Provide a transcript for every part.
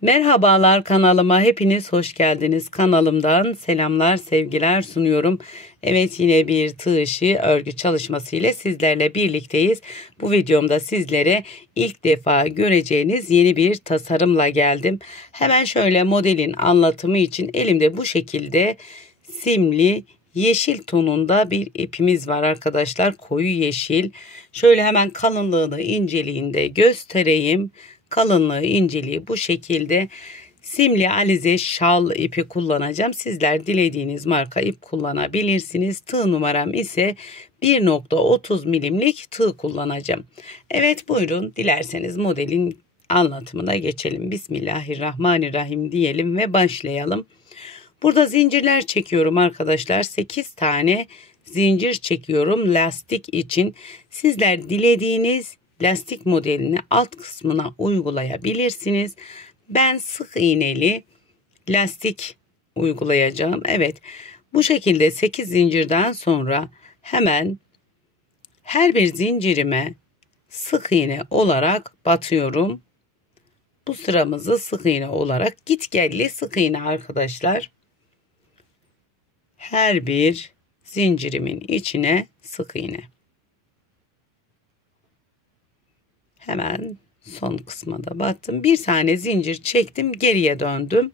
Merhabalar, kanalıma hepiniz hoş geldiniz. Kanalımdan selamlar, sevgiler sunuyorum. Evet, yine bir tığ işi örgü çalışması ile sizlerle birlikteyiz. Bu videomda sizlere ilk defa göreceğiniz yeni bir tasarımla geldim. Hemen şöyle modelin anlatımı için elimde bu şekilde simli yeşil tonunda bir ipimiz var arkadaşlar. Koyu yeşil. Şöyle hemen kalınlığını, inceliğini de göstereyim. Kalınlığı, inceliği bu şekilde. Simli alize şal ipi kullanacağım. Sizler dilediğiniz marka ip kullanabilirsiniz. Tığ numaram ise 1.30 milimlik tığ kullanacağım. Evet, buyurun, dilerseniz modelin anlatımına geçelim. Bismillahirrahmanirrahim diyelim ve başlayalım. Burada zincirler çekiyorum arkadaşlar. 8 tane zincir çekiyorum lastik için. Sizler dilediğiniz lastik modelini alt kısmına uygulayabilirsiniz. Ben sık iğneli lastik uygulayacağım. Evet, bu şekilde 8 zincirden sonra hemen her bir zincirime sık iğne olarak batıyorum. Bu sıramızı sık iğne olarak gitgelli sık iğne arkadaşlar. Her bir zincirimin içine sık iğne. Hemen son kısma da battım. Bir tane zincir çektim, geriye döndüm.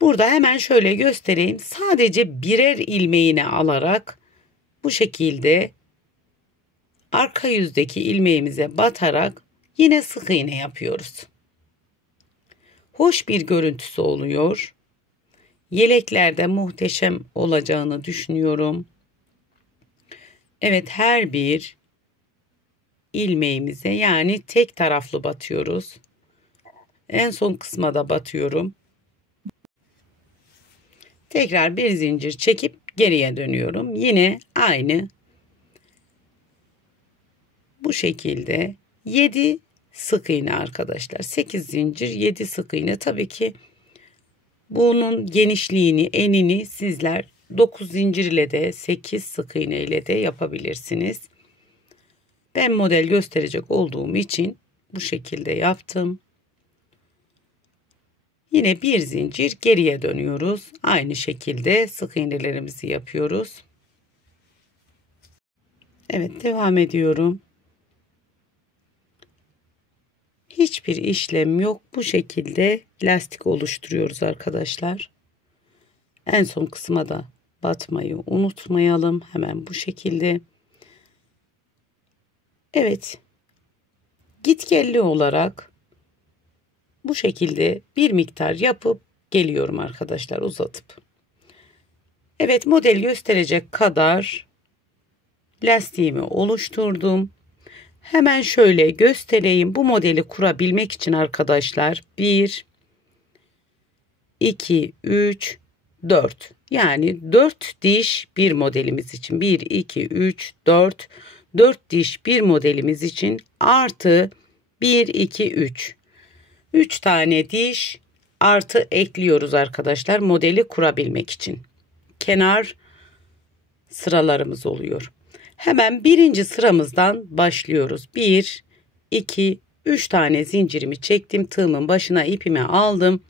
Burada hemen şöyle göstereyim. Sadece birer ilmeğini alarak bu şekilde arka yüzdeki ilmeğimize batarak yine sık iğne yapıyoruz. Hoş bir görüntüsü oluyor. Yeleklerde muhteşem olacağını düşünüyorum. Evet, her bir ilmeğimize, yani tek taraflı batıyoruz. En son kısma da batıyorum. Tekrar bir zincir çekip geriye dönüyorum. Yine aynı bu şekilde 7 sık iğne arkadaşlar. 8 zincir, 7 sık iğne. Tabii ki bunun genişliğini, enini sizler 9 zincir ile de 8 sık iğne ile de yapabilirsiniz. Ben model gösterecek olduğum için bu şekilde yaptım. Yine bir zincir geriye dönüyoruz. Aynı şekilde sık iğnelerimizi yapıyoruz. Evet, devam ediyorum. Hiçbir işlem yok. Bu şekilde lastik oluşturuyoruz arkadaşlar. En son kısma da batmayı unutmayalım. Hemen bu şekilde. Evet. Gitgelli olarak bu şekilde bir miktar yapıp geliyorum arkadaşlar, uzatıp. Evet, model gösterecek kadar lastiğimi oluşturdum. Hemen şöyle göstereyim. Bu modeli kurabilmek için arkadaşlar 1, 2, 3, 4. Yani 4 diş bir modelimiz için. 1, 2, 3, 4. 4 diş bir modelimiz için artı 1, 2, 3. 3 tane diş artı ekliyoruz arkadaşlar modeli kurabilmek için. Kenar sıralarımız oluyor. Hemen birinci sıramızdan başlıyoruz. 1, 2, 3 tane zincirimi çektim. Tığımın başına ipimi aldım.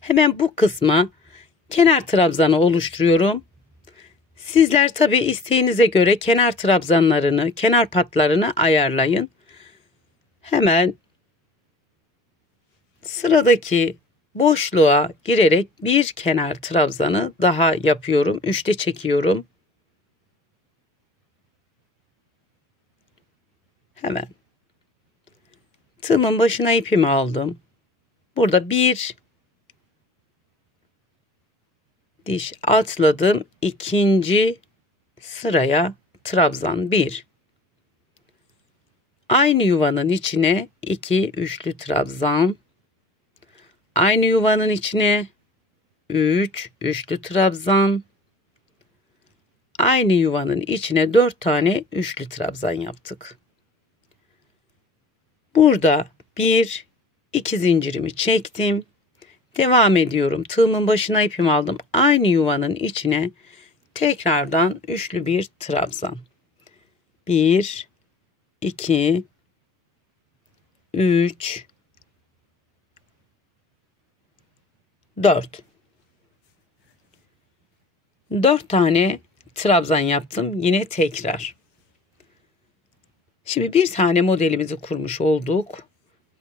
Hemen bu kısma kenar trabzanı oluşturuyorum. Sizler tabi isteğinize göre kenar trabzanlarını, kenar patlarını ayarlayın. Hemen sıradaki boşluğa girerek bir kenar trabzanı daha yapıyorum. 3'te çekiyorum. Hemen tığımın başına ipimi aldım. Burada bir diş atladım. İkinci sıraya trabzan 1. Aynı yuvanın içine 2 üçlü trabzan. Aynı yuvanın içine 3 üçlü trabzan. Aynı yuvanın içine 4 tane üçlü trabzan yaptık. Burada 1, 2 zincirimi çektim. Devam ediyorum. Tığımın başına ipimi aldım. Aynı yuvanın içine tekrardan üçlü bir trabzan. 1, 2, 3, 4. 4 tane trabzan yaptım. Yine tekrar. Şimdi bir tane modelimizi kurmuş olduk.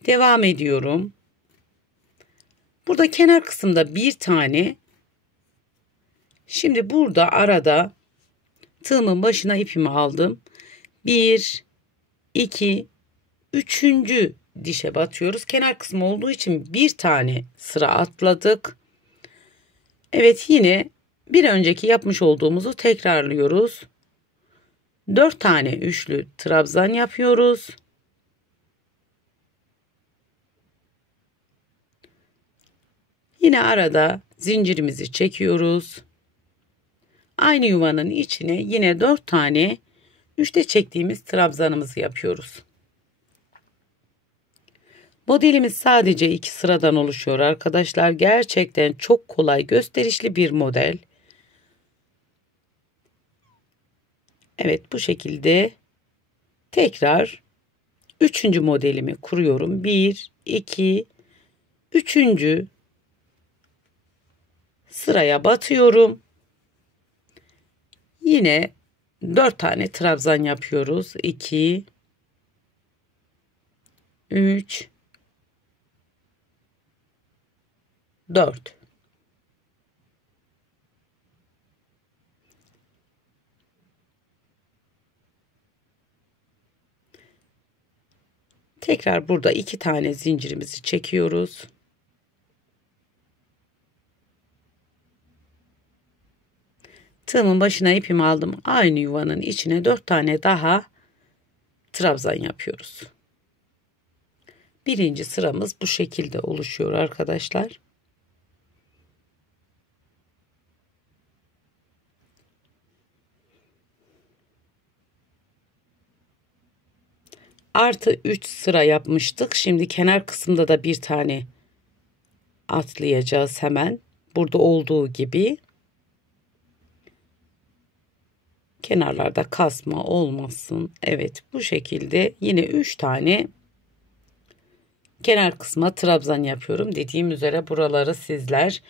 Devam ediyorum. Burada kenar kısımda bir tane. Şimdi burada arada tığımın başına ipimi aldım. 1, 2, 3. dişe batıyoruz. Kenar kısmı olduğu için bir tane sıra atladık. Evet, yine bir önceki yapmış olduğumuzu tekrarlıyoruz. 4 tane üçlü trabzan yapıyoruz. Yine arada zincirimizi çekiyoruz. Aynı yuvanın içine yine 4 tane üçte çektiğimiz trabzanımızı yapıyoruz. Modelimiz sadece 2 sıradan oluşuyor arkadaşlar. Gerçekten çok kolay, gösterişli bir model. Evet, bu şekilde tekrar 3. modelimi kuruyorum. 1, 2, 3. sıraya batıyorum. Yine 4 tane trabzan yapıyoruz. 2, 3, 4. Tekrar burada 2 tane zincirimizi çekiyoruz. Tığımın başına ipimi aldım. Aynı yuvanın içine 4 tane daha trabzan yapıyoruz. Birinci sıramız bu şekilde oluşuyor arkadaşlar. Artı 3 sıra yapmıştık. Şimdi kenar kısımda da bir tane atlayacağız hemen. Burada olduğu gibi. Kenarlarda kasma olmasın. Evet, bu şekilde yine 3 tane kenar kısma trabzan yapıyorum. Dediğim üzere buraları sizler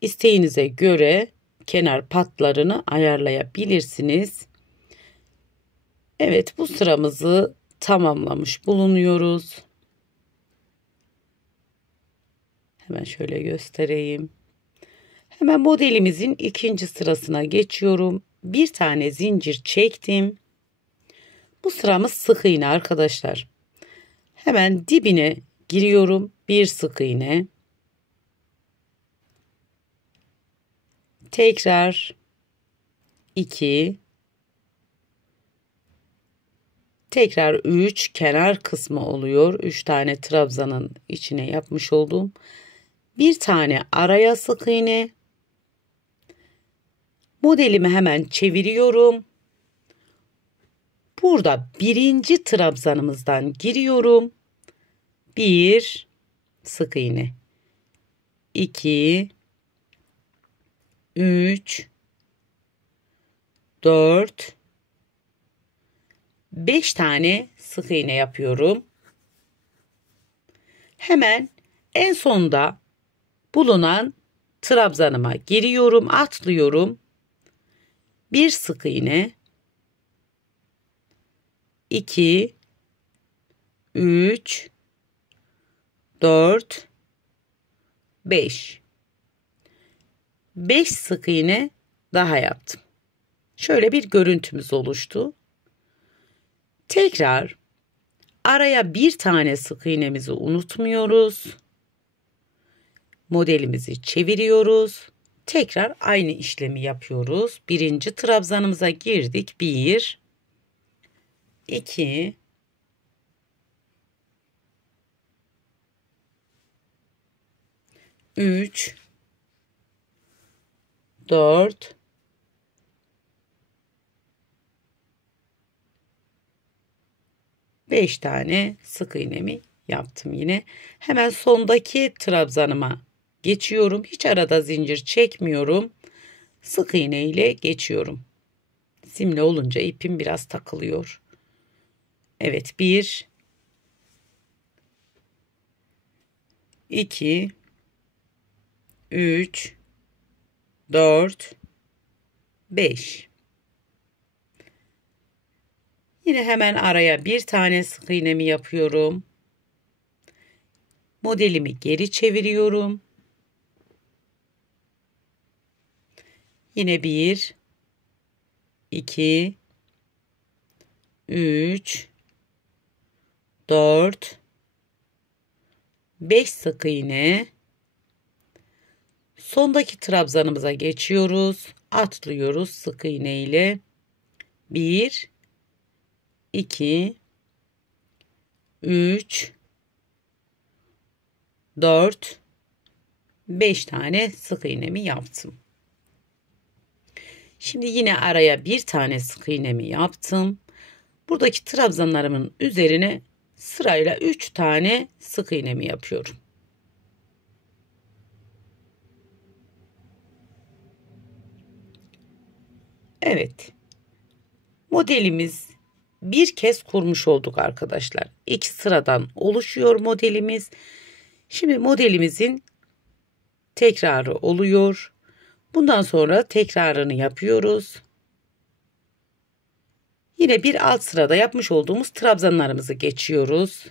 isteğinize göre kenar patlarını ayarlayabilirsiniz. Evet, bu sıramızı tamamlamış bulunuyoruz. Hemen şöyle göstereyim. Hemen modelimizin ikinci sırasına geçiyorum. Bir tane zincir çektim. Bu sıramız sık iğne arkadaşlar. Hemen dibine giriyorum. Bir sık iğne. Tekrar 2. Tekrar 3 kenar kısmı oluyor. 3 tane trabzanın içine yapmış olduğum. Bir tane araya sık iğne. Modelimi hemen çeviriyorum. Burada birinci trabzanımızdan giriyorum. 1 sık iğne. 2 3 4 5 tane sık iğne yapıyorum. Hemen en sonda bulunan trabzanıma giriyorum, atlıyorum. Bir sık iğne, 2 3 4 5 sık iğne daha yaptım. Şöyle bir görüntümüz oluştu. Tekrar araya bir tane sık iğnemizi unutmuyoruz. Modelimizi çeviriyoruz. Tekrar aynı işlemi yapıyoruz. Birinci trabzanımıza girdik. 1 2 3 4 5 tane sık iğnemi yaptım yine. Hemen sondaki trabzanıma geçiyorum. Hiç arada zincir çekmiyorum. Sık iğne ile geçiyorum. Simli olunca ipim biraz takılıyor. Evet, 1 2, 3, 4, 5. Yine hemen araya bir tane sık iğnemi yapıyorum. Modelimi geri çeviriyorum. Yine 1, 2, 3, 4, 5 sık iğne. Sondaki trabzanımıza geçiyoruz. Atlıyoruz sık iğne ile. 1, 2, 3, 4, 5 tane sık iğnemi yaptım. Şimdi yine araya bir tane sık iğnemi yaptım. Buradaki trabzanlarımın üzerine sırayla 3 tane sık iğnemi yapıyorum. Evet. Modelimiz bir kez kurmuş olduk arkadaşlar. 2 sıradan oluşuyor modelimiz. Şimdi modelimizin tekrarı oluyor. Bundan sonra tekrarını yapıyoruz. Yine bir alt sırada yapmış olduğumuz trabzanlarımızı geçiyoruz.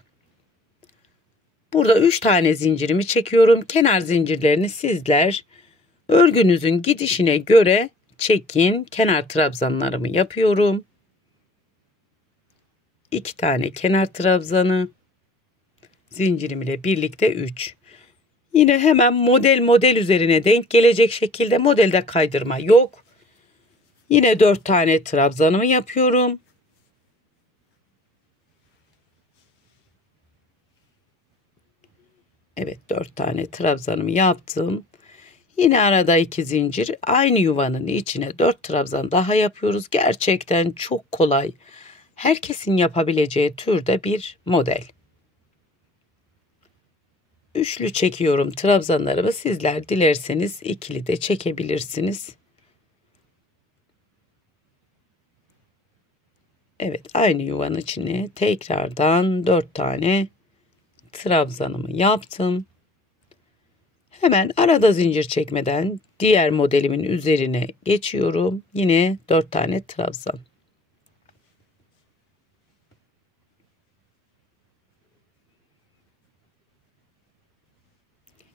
Burada 3 tane zincirimi çekiyorum. Kenar zincirlerini sizler örgünüzün gidişine göre çekin. Kenar trabzanlarımı yapıyorum. 2 tane kenar trabzanı, zincirim ile birlikte 3. Yine hemen model üzerine denk gelecek şekilde, modelde kaydırma yok. Yine 4 tane trabzanımı yapıyorum. Evet, 4 tane trabzanımı yaptım. Yine arada 2 zincir, aynı yuvanın içine 4 trabzan daha yapıyoruz. Gerçekten çok kolay. Herkesin yapabileceği türde bir model. Üçlü çekiyorum trabzanlarımı. Sizler dilerseniz ikili de çekebilirsiniz. Evet, aynı yuvanın içine tekrardan 4 tane trabzanımı yaptım. Hemen arada zincir çekmeden diğer modelimin üzerine geçiyorum. Yine 4 tane trabzan.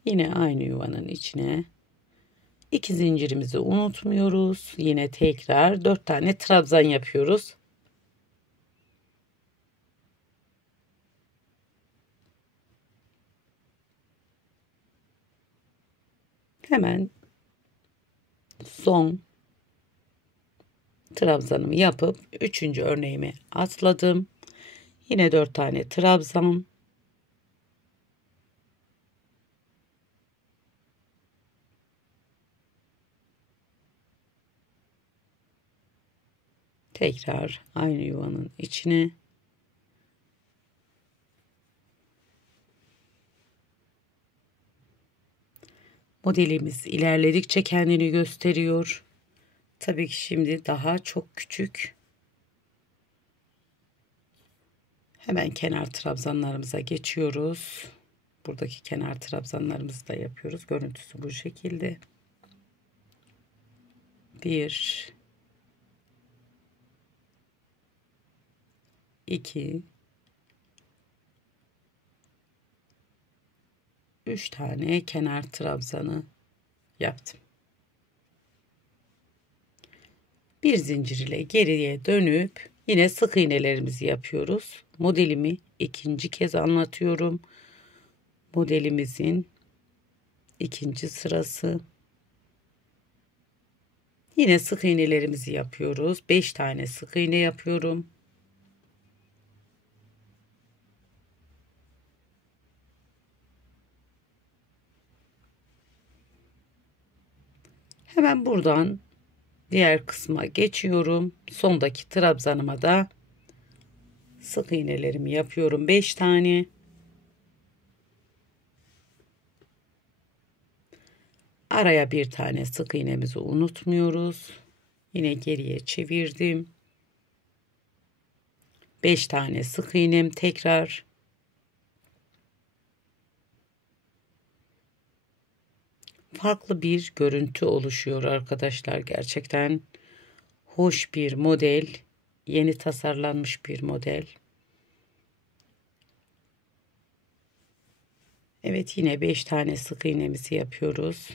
Yine aynı yuvanın içine 2 zincirimizi unutmuyoruz. Yine tekrar 4 tane trabzan yapıyoruz. Hemen son trabzanımı yapıp 3. örneğime atladım. Yine 4 tane trabzan. Tekrar aynı yuvanın içine. Modelimiz ilerledikçe kendini gösteriyor. Tabii ki şimdi daha çok küçük. Hemen kenar trabzanlarımıza geçiyoruz. Buradaki kenar trabzanlarımızı da yapıyoruz. Görüntüsü bu şekilde. 1, 2, 3 tane kenar trabzanı yaptım. Bir zincir ile geriye dönüp yine sık iğnelerimizi yapıyoruz. Modelimi ikinci kez anlatıyorum. Modelimizin ikinci sırası. Yine sık iğnelerimizi yapıyoruz. 5 tane sık iğne yapıyorum. Hemen buradan diğer kısma geçiyorum. Sondaki trabzanıma da sık iğnelerimi yapıyorum. 5 tane. Araya bir tane sık iğnemizi unutmuyoruz. Yine geriye çevirdim. 5 tane sık iğnem tekrar. farklı bir görüntü oluşuyor arkadaşlar. Gerçekten hoş bir model. Yeni tasarlanmış bir model. Evet, yine 5 tane sık iğnemizi yapıyoruz.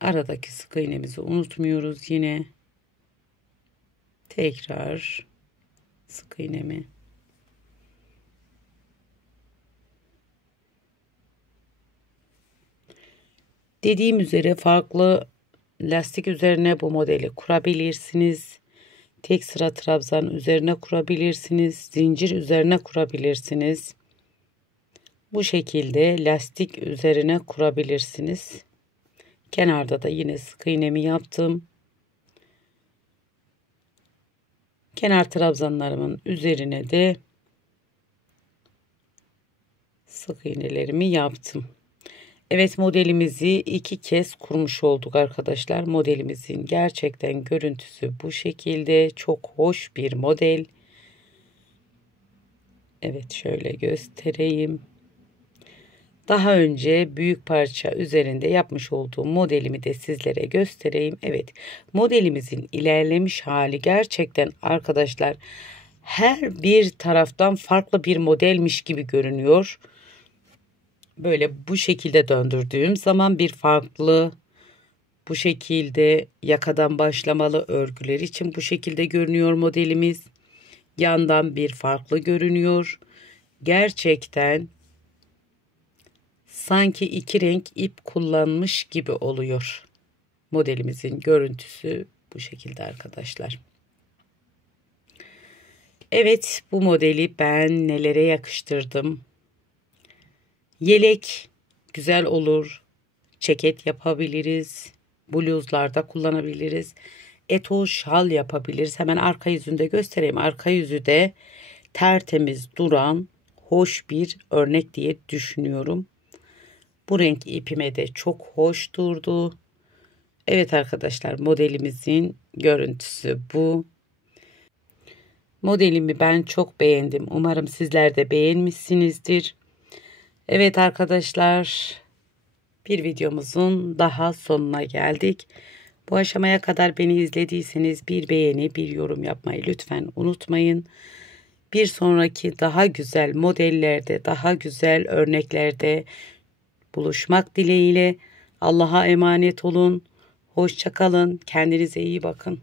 Aradaki sık iğnemizi unutmuyoruz. Yine tekrar sık iğnemi. Dediğim üzere farklı lastik üzerine bu modeli kurabilirsiniz. Tek sıra trabzan üzerine kurabilirsiniz. Zincir üzerine kurabilirsiniz. Bu şekilde lastik üzerine kurabilirsiniz. Kenarda da yine sık iğnemi yaptım. Kenar trabzanlarımın üzerine de sık iğnelerimi yaptım. Evet, modelimizi 2 kez kurmuş olduk arkadaşlar. Modelimizin gerçekten görüntüsü bu şekilde. Çok hoş bir model. Evet, şöyle göstereyim. Daha önce büyük parça üzerinde yapmış olduğum modelimi de sizlere göstereyim. Evet, modelimizin ilerlemiş hali gerçekten arkadaşlar her bir taraftan farklı bir modelmiş gibi görünüyor. Böyle bu şekilde döndürdüğüm zaman bir farklı, bu şekilde yakadan başlamalı örgüler için bu şekilde görünüyor modelimiz. Yandan bir farklı görünüyor. Gerçekten sanki 2 renk ip kullanmış gibi oluyor. Modelimizin görüntüsü bu şekilde arkadaşlar. Evet, bu modeli ben nelere yakıştırdım. Yelek güzel olur. Ceket yapabiliriz. Bluzlarda kullanabiliriz. Eto şal yapabiliriz. Hemen arka yüzünde göstereyim. Arka yüzü de tertemiz duran hoş bir örnek diye düşünüyorum. Bu renk ipime de çok hoş durdu. Evet arkadaşlar, modelimizin görüntüsü bu. Modelimi ben çok beğendim. Umarım sizler de beğenmişsinizdir. Evet arkadaşlar, bir videomuzun daha sonuna geldik. Bu aşamaya kadar beni izlediyseniz bir beğeni, bir yorum yapmayı lütfen unutmayın. Bir sonraki daha güzel modellerde, daha güzel örneklerde buluşmak dileğiyle. Allah'a emanet olun. Hoşça kalın. Kendinize iyi bakın.